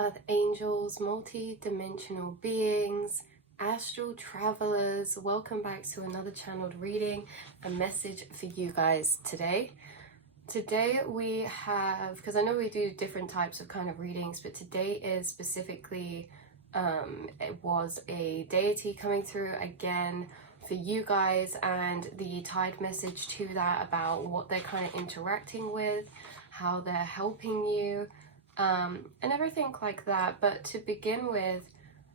earth angels, multi-dimensional beings, astral travelers, welcome back to another channeled reading. A message for you guys today. Today we have, because I know we do different types of kind of readings, but today is specifically it was a deity coming through again for you guys, and the tied message to that about what they're kind of interacting with, how they're helping you, and everything like that. But to begin with,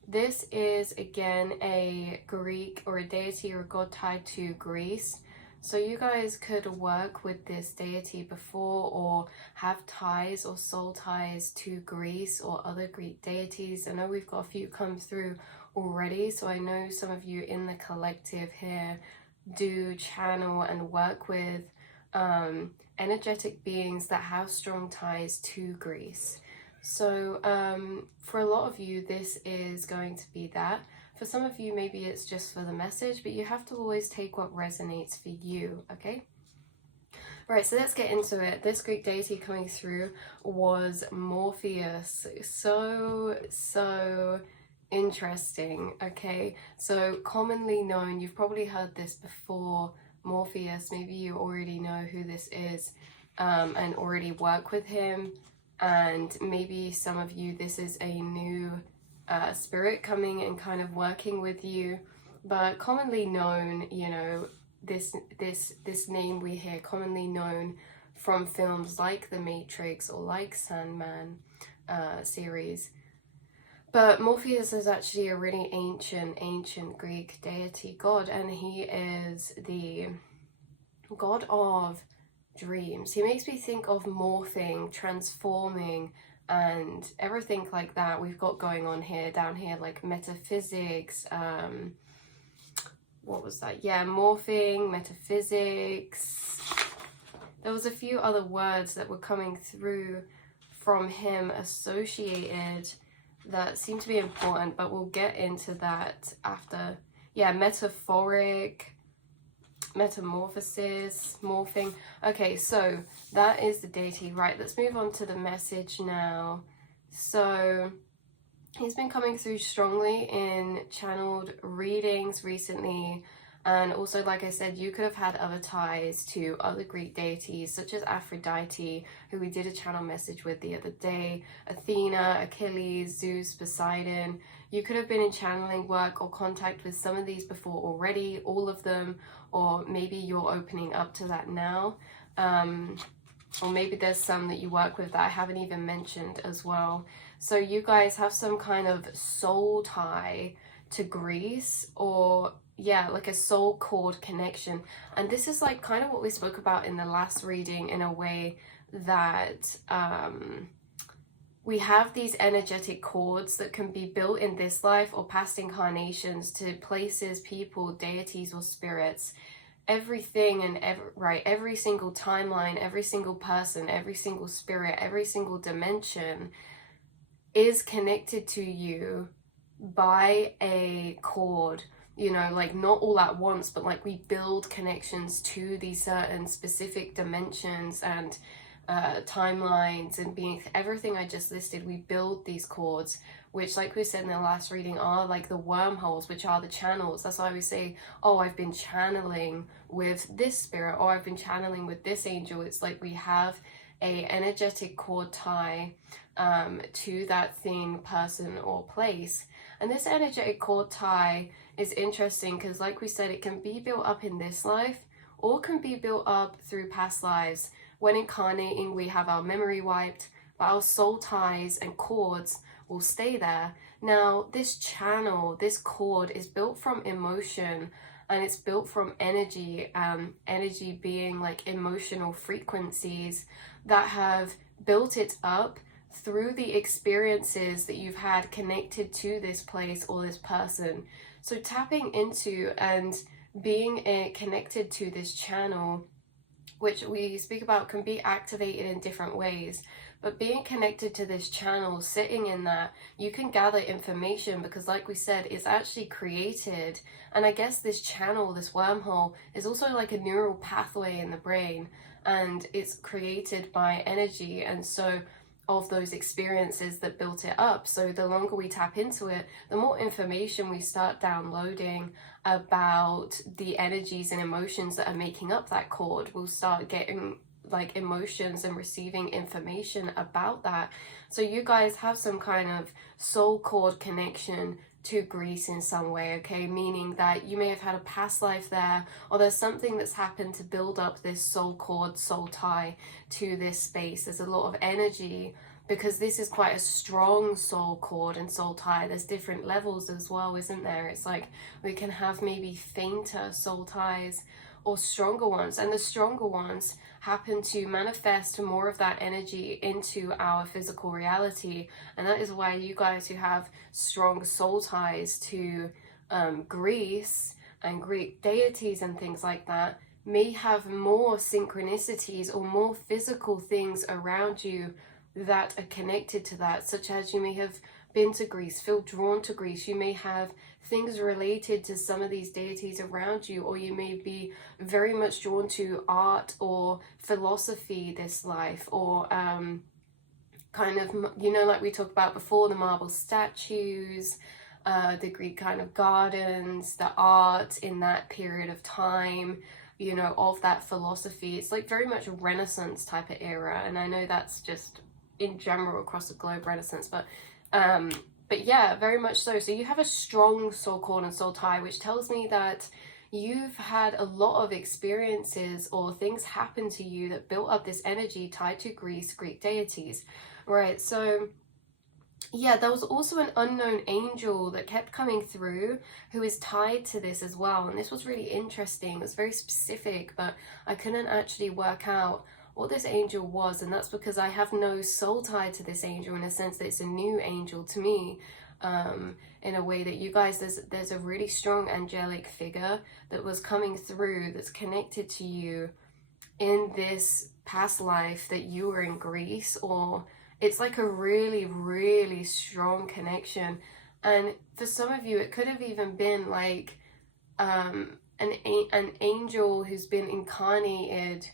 this is again a Greek or a deity or a god tied to Greece. So you guys could work with this deity before or have ties or soul ties to Greece or other Greek deities. I know we've got a few come through already, so I know some of you in the collective here do channel and work with energetic beings that have strong ties to Greece. So for a lot of you, this is going to be that. For some of you, maybe it's just for the message, but you have to always take what resonates for you, okay? Right, so let's get into it. This Greek deity coming through was Morpheus. So interesting, okay? So commonly known, you've probably heard this before, Morpheus. Maybe you already know who this is and already work with him. And maybe some of you, this is a new spirit coming and kind of working with you, but commonly known, you know, this name we hear commonly known from films like The Matrix or like Sandman series. But Morpheus is actually a really ancient Greek deity god, and he is the god of dreams. He makes me think of morphing, transforming, and everything like that we've got going on here, down here, like metaphysics, what was that? Yeah, morphing, metaphysics. There was a few other words that were coming through from him associated that seem to be important, but we'll get into that after. Yeah, metaphoric, metamorphosis, morphing. Okay, so that is the deity. Right, let's move on to the message now. So he's been coming through strongly in channeled readings recently, and also, like I said, you could have had other ties to other Greek deities such as Aphrodite, who we did a channel message with the other day, Athena, Achilles, Zeus, Poseidon. You could have been in channeling work or contact with some of these before already, all of them, or maybe you're opening up to that now, or maybe there's some that you work with that I haven't even mentioned as well. So you guys have some kind of soul tie to Greece, or yeah, like a soul cord connection. And this is like kind of what we spoke about in the last reading, in a way that we have these energetic cords that can be built in this life or past incarnations to places, people, deities, or spirits. Everything and every single timeline, every single person, every single spirit, every single dimension is connected to you by a cord. You know, like not all at once, but like we build connections to these certain specific dimensions and timelines and being everything I just listed. We build these cords, which, like we said in the last reading, are like the wormholes, which are the channels. That's why we say, oh, I've been channeling with this spirit, or I've been channeling with this angel. It's like we have a energetic cord tie to that thing, person, or place. And this energetic cord tie is interesting because, like we said, it can be built up in this life or can be built up through past lives. When incarnating, we have our memory wiped, but our soul ties and cords will stay there. Now, this channel, this cord is built from emotion, and it's built from energy, energy being like emotional frequencies that have built it up through the experiences that you've had connected to this place or this person. So tapping into and being connected to this channel, which we speak about, can be activated in different ways. But being connected to this channel, sitting in that, you can gather information because, like we said, it's actually created. And I guess this channel, this wormhole, is also like a neural pathway in the brain, and it's created by energy. And so of those experiences that built it up. So the longer we tap into it, the more information we start downloading about the energies and emotions that are making up that cord. We'll start getting like emotions and receiving information about that. So you guys have some kind of soul cord connection to Greece in some way, okay? Meaning that you may have had a past life there, or there's something that's happened to build up this soul cord, soul tie to this space. There's a lot of energy because this is quite a strong soul cord and soul tie. There's different levels as well, isn't there? It's like we can have maybe fainter soul ties or stronger ones, and the stronger ones happen to manifest more of that energy into our physical reality. And that is why you guys who have strong soul ties to Greece and Greek deities and things like that may have more synchronicities or more physical things around you that are connected to that, such as you may have been to Greece, feel drawn to Greece. You may have things related to some of these deities around you, or you may be very much drawn to art or philosophy this life, or kind of, you know, like we talked about before, the marble statues, the Greek kind of gardens, the art in that period of time, you know, of that philosophy. It's like very much a Renaissance type of era, and I know that's just in general across the globe, Renaissance, but yeah, very much so. So you have a strong soul cord and soul tie, which tells me that you've had a lot of experiences or things happen to you that built up this energy tied to Greece, Greek deities, right? So yeah, there was also an unknown angel that kept coming through who is tied to this as well. And this was really interesting. It was very specific, but I couldn't actually work out what this angel was, and that's because I have no soul tie to this angel, in a sense that it's a new angel to me, in a way that you guys, there's a really strong angelic figure that was coming through that's connected to you in this past life that you were in Greece, or it's like a really, really strong connection. And for some of you, it could have even been like an angel who's been incarnated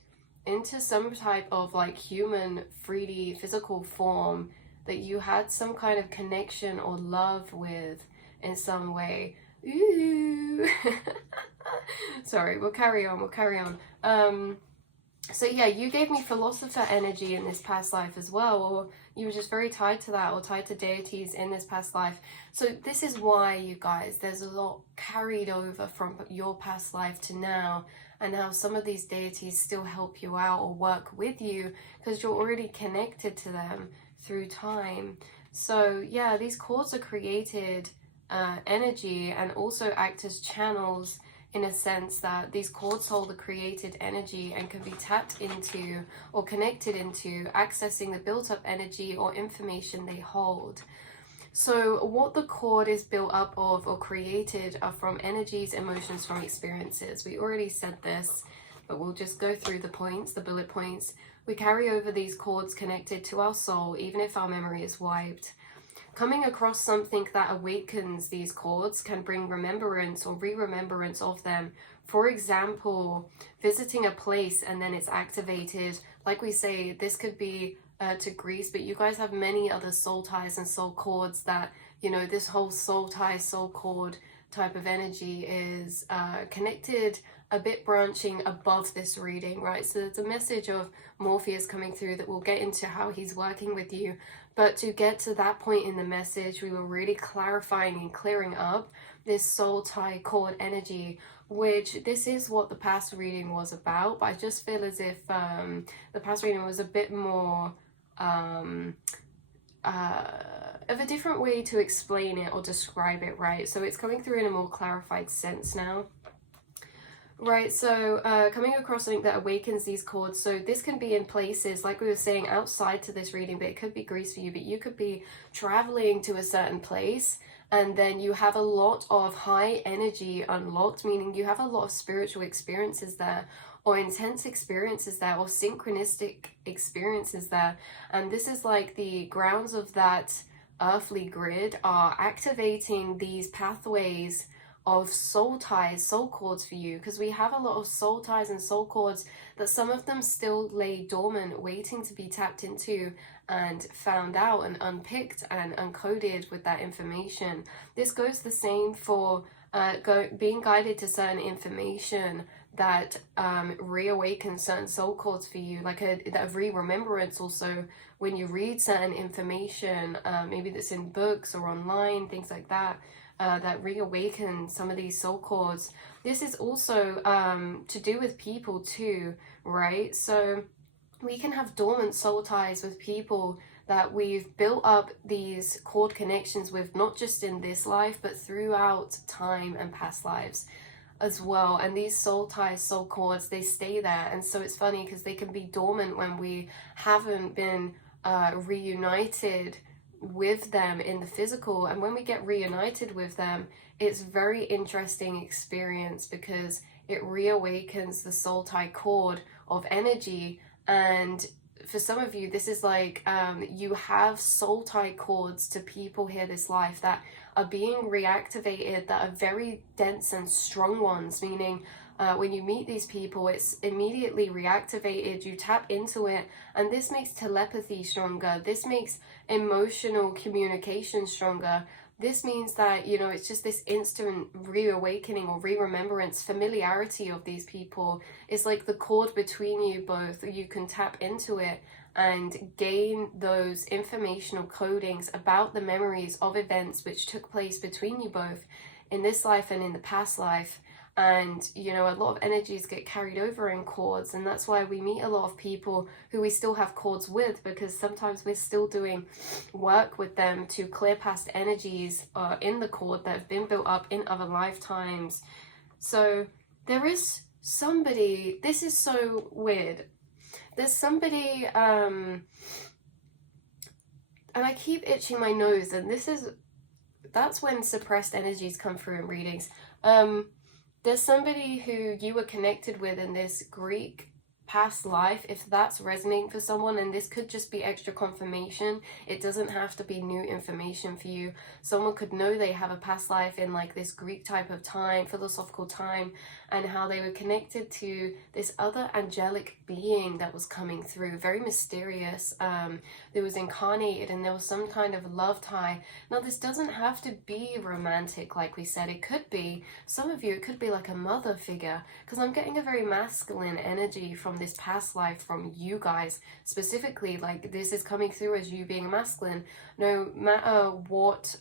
into some type of like human 3D physical form that you had some kind of connection or love with in some way. Ooh. Sorry, we'll carry on. So yeah, you gave me philosopher energy in this past life as well, or you were just very tied to that, or tied to deities in this past life. So this is why, you guys, there's a lot carried over from your past life to now, and how some of these deities still help you out or work with you because you're already connected to them through time. So yeah, these cords are created energy and also act as channels, in a sense that these cords hold the created energy and can be tapped into or connected into accessing the built up energy or information they hold. So what the cord is built up of or created are from energies, emotions, from experiences. We already said this, but we'll just go through the points, the bullet points. We carry over these cords connected to our soul, even if our memory is wiped. Coming across something that awakens these cords can bring remembrance or re-remembrance of them. For example, visiting a place and then it's activated. Like we say, this could be to Greece, but you guys have many other soul ties and soul cords that, you know, this whole soul tie, soul cord type of energy is connected, a bit branching above this reading, right? So there's a message of Morpheus coming through that we'll get into how he's working with you. But to get to that point in the message, we were really clarifying and clearing up this soul tie cord energy, which this is what the past reading was about. But I just feel as if the past reading was a bit more of a different way to explain it or describe it, right? So it's coming through in a more clarified sense now. Right, so coming across something that awakens these cords. So this can be in places, like we were saying, outside to this reading, but it could be Greece for you, but you could be traveling to a certain place and then you have a lot of high energy unlocked, meaning you have a lot of spiritual experiences there, or intense experiences there, or synchronistic experiences there. And this is like the grounds of that earthly grid are activating these pathways of soul ties, soul cords for you, because we have a lot of soul ties and soul cords that some of them still lay dormant, waiting to be tapped into and found out and unpicked and uncoded with that information. This goes the same for being guided to certain information that reawakens certain soul cords for you, like a re-remembrance also when you read certain information, maybe that's in books or online, things like that, that reawaken some of these soul cords. This is also to do with people too, right? So we can have dormant soul ties with people that we've built up these cord connections with, not just in this life, but throughout time and past lives as well. And these soul ties, soul cords, they stay there. And so it's funny because they can be dormant when we haven't been reunited with them in the physical. And when we get reunited with them, it's very interesting experience because it reawakens the soul tie cord of energy. And for some of you, this is like you have soul tie cords to people here this life that are being reactivated, that are very dense and strong ones, meaning when you meet these people, it's immediately reactivated, you tap into it, and this makes telepathy stronger, this makes emotional communication stronger. This means that, you know, it's just this instant reawakening or re-remembrance, familiarity of these people. It's like the cord between you both. You can tap into it and gain those informational codings about the memories of events which took place between you both in this life and in the past life. And, you know, a lot of energies get carried over in cords, and that's why we meet a lot of people who we still have cords with, because sometimes we're still doing work with them to clear past energies in the cord that have been built up in other lifetimes. So there is somebody, this is so weird, there's somebody, and I keep itching my nose, and that's when suppressed energies come through in readings. There's somebody who you were connected with in this Greek past life, if that's resonating for someone, and this could just be extra confirmation. It doesn't have to be new information for you. Someone could know they have a past life in like this Greek type of time, philosophical time, and how they were connected to this other angelic being that was coming through, very mysterious. There was incarnated, and there was some kind of love tie. Now, this doesn't have to be romantic, like we said. It could be, some of you, it could be like a mother figure, because I'm getting a very masculine energy from this past life from you guys specifically. Like, this is coming through as you being masculine, no matter what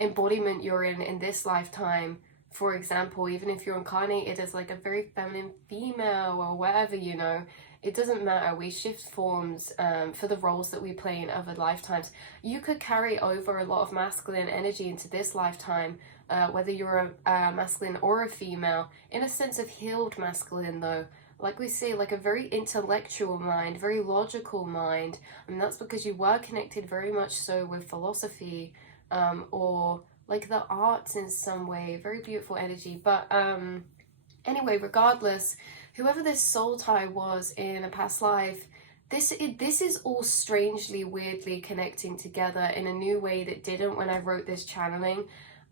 embodiment you're in this lifetime. For example, even if you're incarnated as like a very feminine female or whatever, you know, it doesn't matter. We shift forms for the roles that we play in other lifetimes. You could carry over a lot of masculine energy into this lifetime, whether you're a masculine or a female, in a sense of healed masculine though. Like we say, like a very intellectual mind, very logical mind, and that's because you were connected very much so with philosophy, or like the arts in some way. Very beautiful energy. But anyway, regardless, whoever this soul tie was in a past life, this is all strangely, weirdly connecting together in a new way that didn't when I wrote this channeling.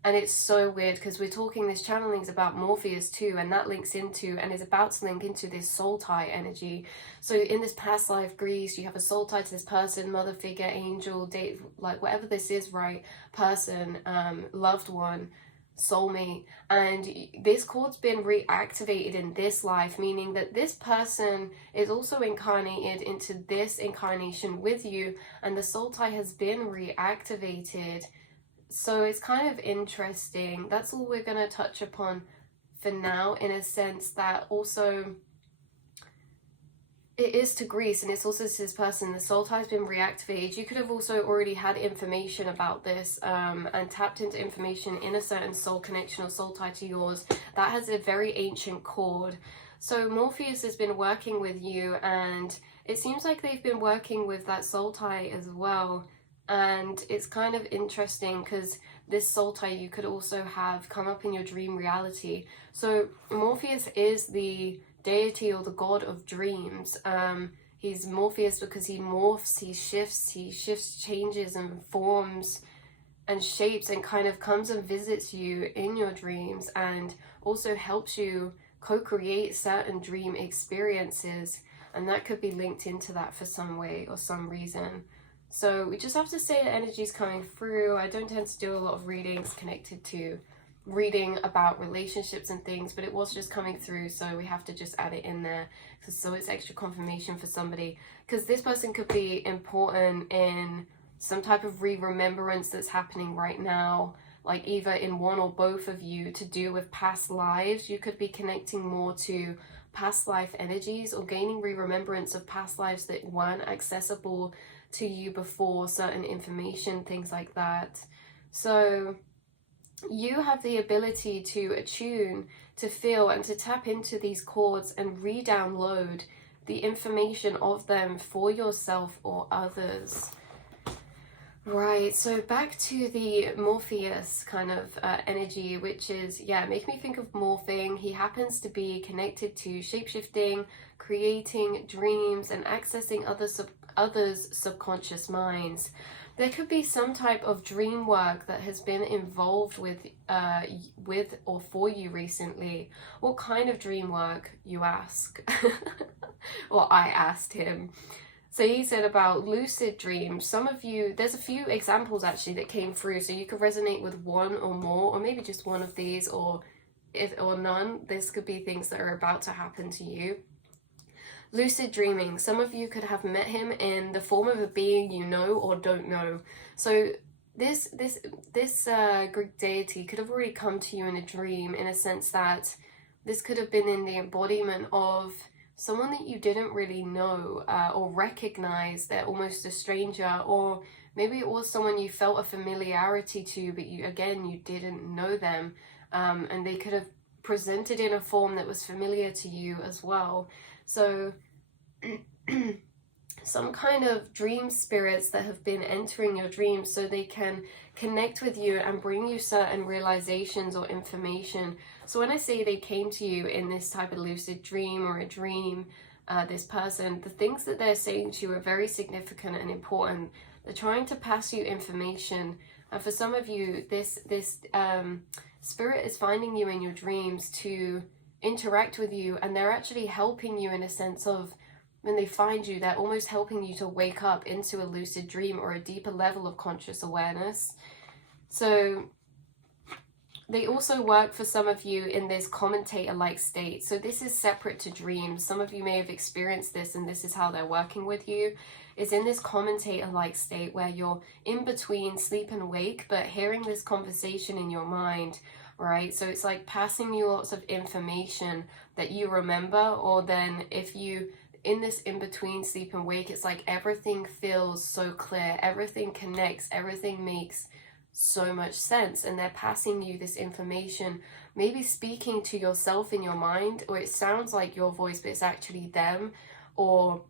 And it's so weird because we're talking, this channeling is about Morpheus too, and that links into and is about to link into this soul tie energy. So in this past life, Greece, you have a soul tie to this person, mother figure, angel, date, like whatever this is, right? Person, loved one, soulmate. And this cord's been reactivated in this life, meaning that this person is also incarnated into this incarnation with you, and the soul tie has been reactivated. So it's kind of interesting. That's all we're going to touch upon for now, in a sense that also it is to Greece, and it's also to this person. The soul tie has been reactivated. You could have also already had information about this and tapped into information in a certain soul connection or soul tie to yours that has a very ancient cord. So Morpheus has been working with you, and it seems like they've been working with that soul tie as well. And it's kind of interesting because this soul tie you could also have come up in your dream reality. So Morpheus is the deity or the god of dreams. He's Morpheus because he morphs, he shifts, changes and forms and shapes, and kind of comes and visits you in your dreams, and also helps you co-create certain dream experiences. and that could be linked into that for some way or some reason. So we just have to say that energy is coming through. I don't tend to do a lot of readings connected to reading about relationships and things, but it was just coming through, so we have to just add it in there so it's extra confirmation for somebody, because this person could be important in some type of remembrance that's happening right now, like either in one or both of you, to do with past lives. You could be connecting more to past life energies or gaining remembrance of past lives that weren't accessible to you before, certain information, things like that. So you have the ability to attune, to feel, and to tap into these chords and re-download the information of them for yourself or others. Right, so back to the Morpheus kind of energy, which is, yeah, make me think of morphing. He happens to be connected to shapeshifting, creating dreams, and accessing others' subconscious minds. There could be some type of dream work that has been involved with or for you recently. What kind of dream work, you ask? Well, I asked him. So he said about lucid dreams. Some of you, there's a few examples actually that came through, so you could resonate with one or more, or maybe just one of these, or none. This could be things that are about to happen to you. Lucid dreaming. Some of you could have met him in the form of a being you know or don't know. So this Greek deity could have already come to you in a dream, in a sense that this could have been in the embodiment of someone that you didn't really know or recognize. They're almost a stranger, or maybe it was someone you felt a familiarity to, but you didn't know them, and they could have presented in a form that was familiar to you as well. So some kind of dream spirits that have been entering your dreams so they can connect with you and bring you certain realizations or information. So when I say they came to you in this type of lucid dream or a dream, this person, the things that they're saying to you are very significant and important. They're trying to pass you information. And for some of you, this spirit is finding you in your dreams to interact with you, and they're actually helping you in a sense of, when they find you, they're almost helping you to wake up into a lucid dream or a deeper level of conscious awareness. So they also work for some of you in this commentator-like state. So this is separate to dreams. Some of you may have experienced this, and this is how they're working with you, is in this commentator-like state where you're in between sleep and wake, but hearing this conversation in your mind, right? So it's like passing you lots of information that you remember, or then if you, in this in-between sleep and wake, it's like everything feels so clear, everything connects, everything makes so much sense, and they're passing you this information, maybe speaking to yourself in your mind, or it sounds like your voice but it's actually them, or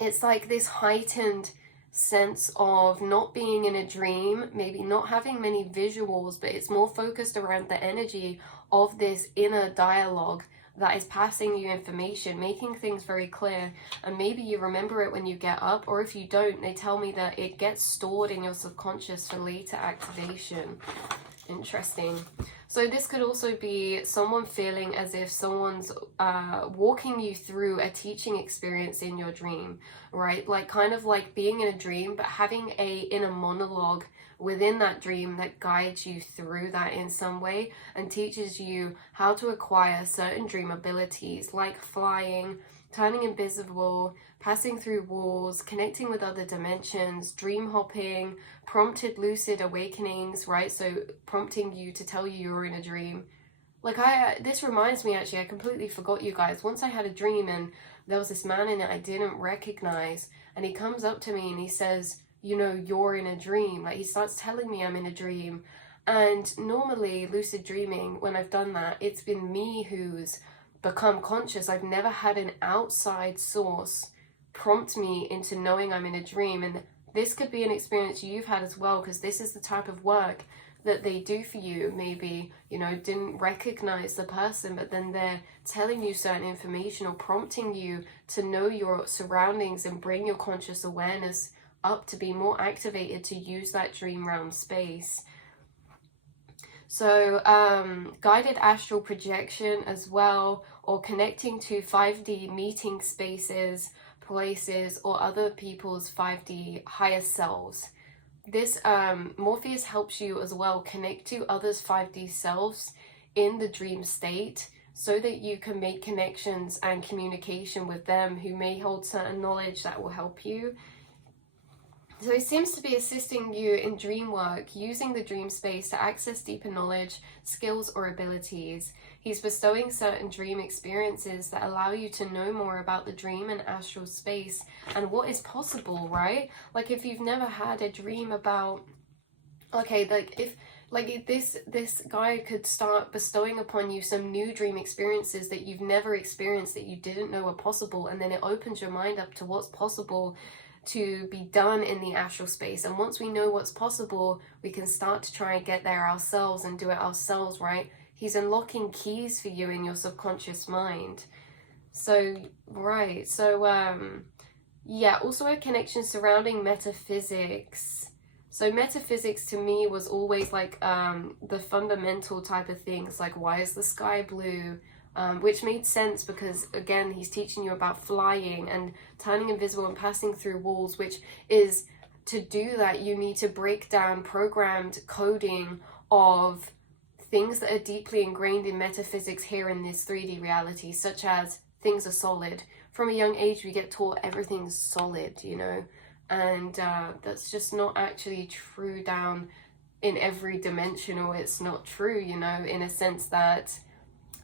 it's like this heightened sense of not being in a dream, maybe not having many visuals, but it's more focused around the energy of this inner dialogue that is passing you information, making things very clear. And maybe you remember it when you get up, or if you don't, they tell me that it gets stored in your subconscious for later activation. Interesting. So this could also be someone feeling as if someone's walking you through a teaching experience in your dream, right? Like kind of like being in a dream, but having a inner monologue within that dream that guides you through that in some way and teaches you how to acquire certain dream abilities like flying, turning invisible, passing through walls, connecting with other dimensions, dream hopping, prompted lucid awakenings, right? So prompting you to tell you you're in a dream. Like this reminds me, actually, I completely forgot, you guys. Once I had a dream and there was this man in it I didn't recognize, and he comes up to me and he says, you know, you're in a dream. Like he starts telling me I'm in a dream. And normally lucid dreaming, when I've done that, it's been me who's become conscious. I've never had an outside source prompt me into knowing I'm in a dream. And this could be an experience you've had as well, because this is the type of work that they do for you. Maybe, you know, didn't recognize the person, but then they're telling you certain information or prompting you to know your surroundings and bring your conscious awareness up to be more activated to use that dream realm space. So guided astral projection as well, or connecting to 5D meeting spaces, places, or other people's 5D higher selves. This Morpheus helps you as well connect to others' 5D selves in the dream state, so that you can make connections and communication with them who may hold certain knowledge that will help you. So he seems to be assisting you in dream work, using the dream space to access deeper knowledge, skills, or abilities. He's bestowing certain dream experiences that allow you to know more about the dream and astral space and what is possible, right? Like if you've never had a dream about, okay, like this guy could start bestowing upon you some new dream experiences that you've never experienced, that you didn't know were possible, and then it opens your mind up to what's possible to be done in the astral space. And once we know what's possible, we can start to try and get there ourselves and do it ourselves, right? He's unlocking keys for you in your subconscious mind. So right, so yeah, also a connection surrounding metaphysics. So metaphysics to me was always like the fundamental type of things, like why is the sky blue? Which made sense because, again, he's teaching you about flying and turning invisible and passing through walls, which is, to do that, you need to break down programmed coding of things that are deeply ingrained in metaphysics here in this 3D reality, such as things are solid. From a young age, we get taught everything's solid, you know, and that's just not actually true down in every dimension, or it's not true, you know, in a sense that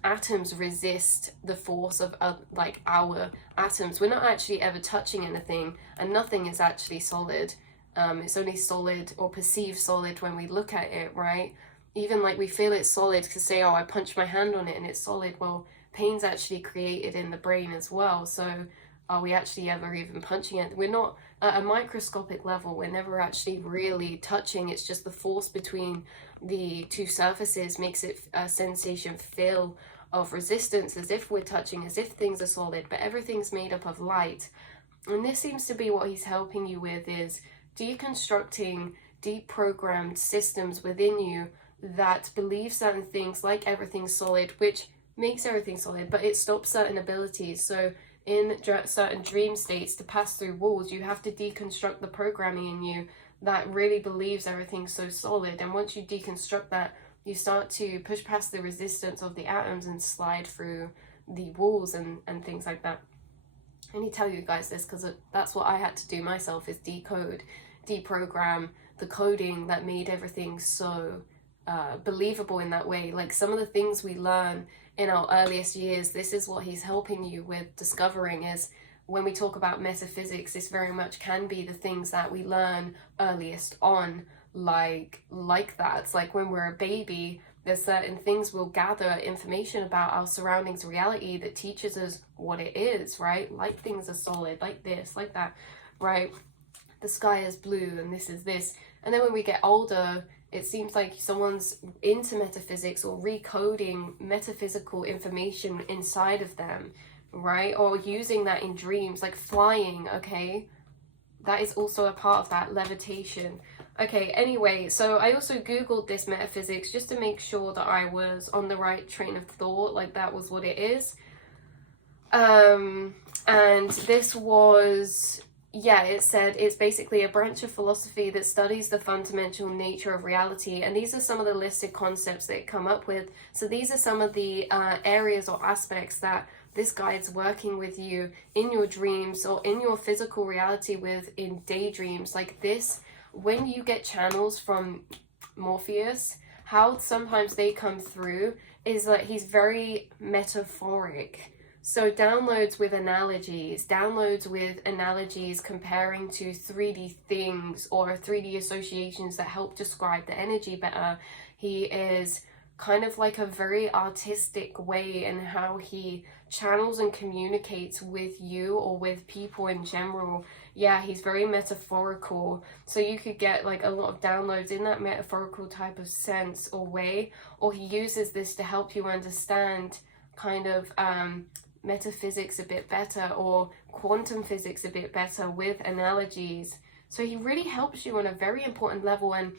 atoms resist the force of like our atoms. We're not actually ever touching anything, and nothing is actually solid. It's only solid or perceived solid when we look at it, right? Even like we feel it's solid to say, oh, I punched my hand on it and it's solid. Well, pain's actually created in the brain as well. So are we actually ever even punching it? We're not at a microscopic level. We're never actually really touching. It's just the force between the two surfaces makes it a sensation feel of resistance, as if we're touching, as if things are solid, but everything's made up of light. And this seems to be what he's helping you with, is deconstructing deprogrammed systems within you that believe certain things, like everything's solid, which makes everything solid, but it stops certain abilities. So in certain dream states, to pass through walls, you have to deconstruct the programming in you that really believes everything's so solid. And once you deconstruct that, you start to push past the resistance of the atoms and slide through the walls and things like that. I need to tell you guys this because that's what I had to do myself, is decode, deprogram the coding that made everything so believable in that way. Like some of the things we learn in our earliest years, this is what he's helping you with discovering, is when we talk about metaphysics, this very much can be the things that we learn earliest on, like that. It's like when we're a baby, there's certain things we'll gather information about our surroundings, reality, that teaches us what it is, right? Like things are solid, like this, like that, right? The sky is blue and this is this. And then when we get older, it seems like someone's into metaphysics or recoding metaphysical information inside of them, right? Or using that in dreams, like flying, okay? That is also a part of that, levitation. Okay, anyway, so I also Googled this metaphysics just to make sure that I was on the right train of thought, like that was what it is. And this was, yeah, it said it's basically a branch of philosophy that studies the fundamental nature of reality. And these are some of the listed concepts that it come up with. So these are some of the areas or aspects that this guide's working with you in your dreams or in your physical reality with in daydreams. Like this, when you get channels from Morpheus, how sometimes they come through is that he's very metaphoric. So downloads with analogies comparing to 3D things or 3D associations that help describe the energy better. He is kind of like a very artistic way in how he channels and communicates with you or with people in general. Yeah, he's very metaphorical, so you could get like a lot of downloads in that metaphorical type of sense or way, or he uses this to help you understand kind of metaphysics a bit better or quantum physics a bit better with analogies. So he really helps you on a very important level. And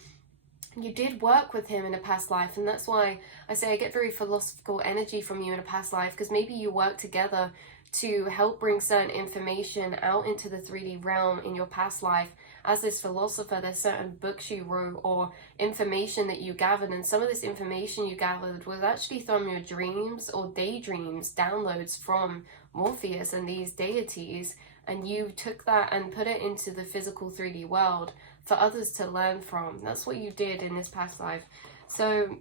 you did work with him in a past life, and that's why I say I get very philosophical energy from you in a past life, because maybe you work together to help bring certain information out into the 3D realm in your past life. As this philosopher, there's certain books you wrote or information that you gathered, and some of this information you gathered was actually from your dreams or daydreams, downloads from Morpheus and these deities, and you took that and put it into the physical 3D world for others to learn from. That's what you did in this past life. So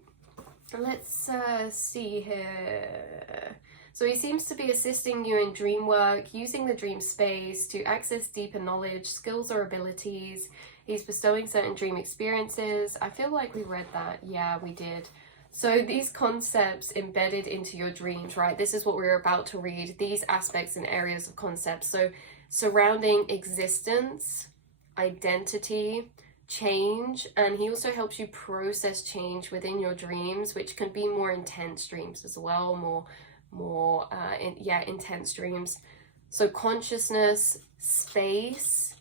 let's see here. So he seems to be assisting you in dream work, using the dream space to access deeper knowledge, skills or abilities. He's bestowing certain dream experiences. I feel like we read that. Yeah, we did. So these concepts embedded into your dreams, right? This is what we're about to read. These aspects and areas of concepts. So surrounding existence, identity, change, and he also helps you process change within your dreams, which can be more intense dreams as well, more intense dreams. So consciousness, space,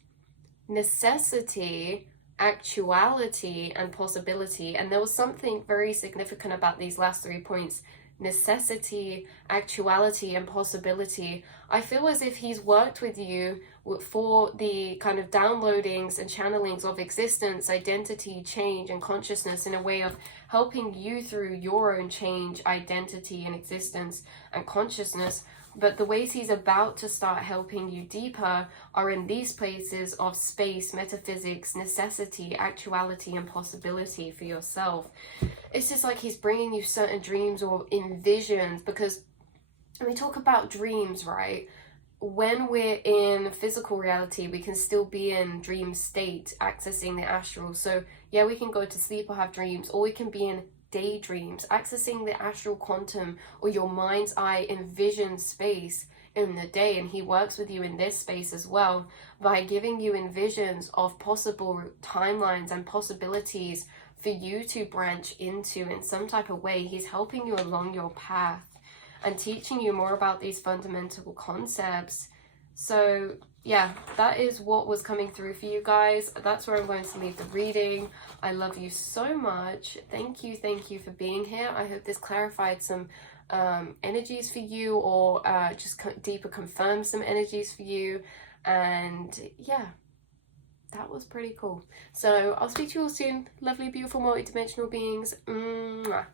necessity, actuality, and possibility. And there was something very significant about these last 3 points: necessity, actuality, and possibility. I feel as if he's worked with you for the kind of downloadings and channelings of existence, identity, change, and consciousness, in a way of helping you through your own change, identity, and existence and consciousness. But the ways he's about to start helping you deeper are in these places of space, metaphysics, necessity, actuality, and possibility for yourself. It's just like he's bringing you certain dreams or envisions, because when we talk about dreams, right, when we're in physical reality, we can still be in dream state, accessing the astral. So yeah, we can go to sleep or have dreams, or we can be in daydreams, accessing the astral quantum or your mind's eye envision space in the day. And he works with you in this space as well by giving you envisions of possible timelines and possibilities for you to branch into in some type of way. He's helping you along your path and teaching you more about these fundamental concepts. So yeah, that is what was coming through for you guys. That's where I'm going to leave the reading. I love you so much. Thank you for being here. I hope this clarified some energies for you, or just deeper confirmed some energies for you. And yeah, that was pretty cool. So I'll speak to you all soon. Lovely, beautiful, multi-dimensional beings. Mwah.